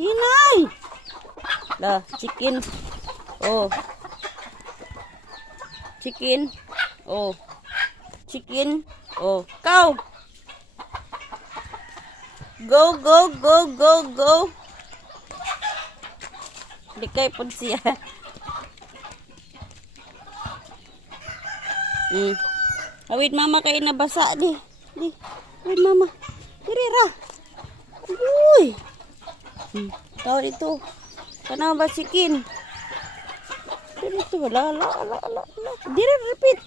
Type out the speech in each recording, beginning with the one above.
Hinay. Lah, chicken. Oh. Chicken. Oh. Chicken. Oh. Cow. Go, go, go, go, go. Likay po siya. Awit mama kayo nabasa di. Di. Awit mama. Dirira. Uy. Tawad ito. Kana ba chicken? Dito wala. Diri repeat.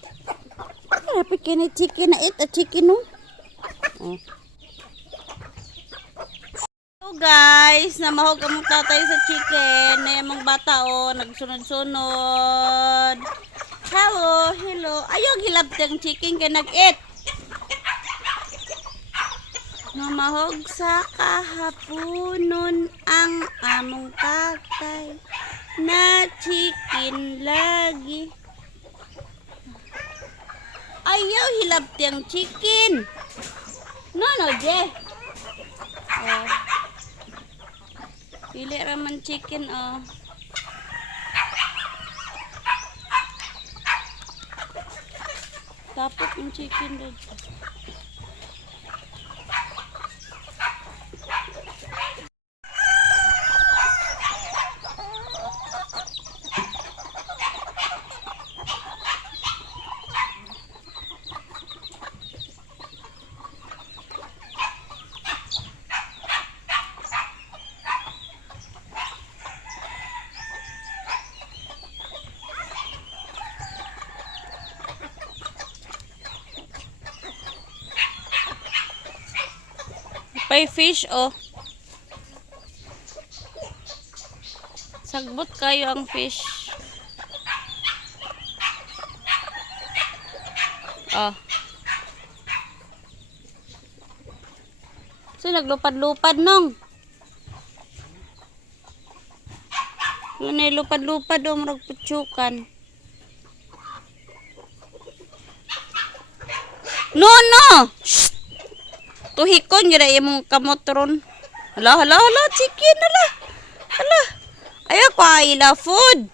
Repeat kini chicken na it a chicken no. So guys, namahog among tatay sa chicken. Na yung bata o nagsunod-sunod. Hello. Ayong hilab tang chicken kay nag-eat. Namahog sa kahaponon ang among tatay na chicken lagi. Ayaw hilab tang chicken. No, je. Oh. Pili raman chicken, oh. Tapos yung chicken dito. Pay fish, oh. Sagbot kayo ang fish. Oh. So, naglupad-lupad nung. Yun ay lupad-lupad, oh. Marag putsukan. No! Shh! Tuhikon yun ay mong kamotron. Hala, chicken, hala. Ayaw ko ila food.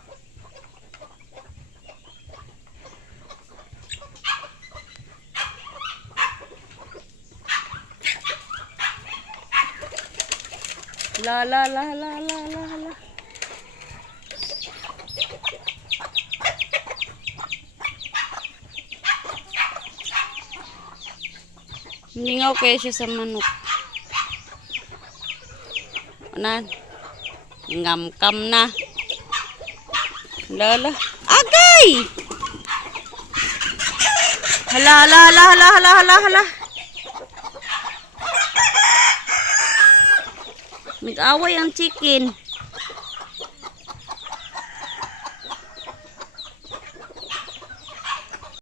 Hala. Lingaw kayo siya sa manok. Anan. Ngam-kam na. Lala. Agay! Hala. Nag-away ang chicken.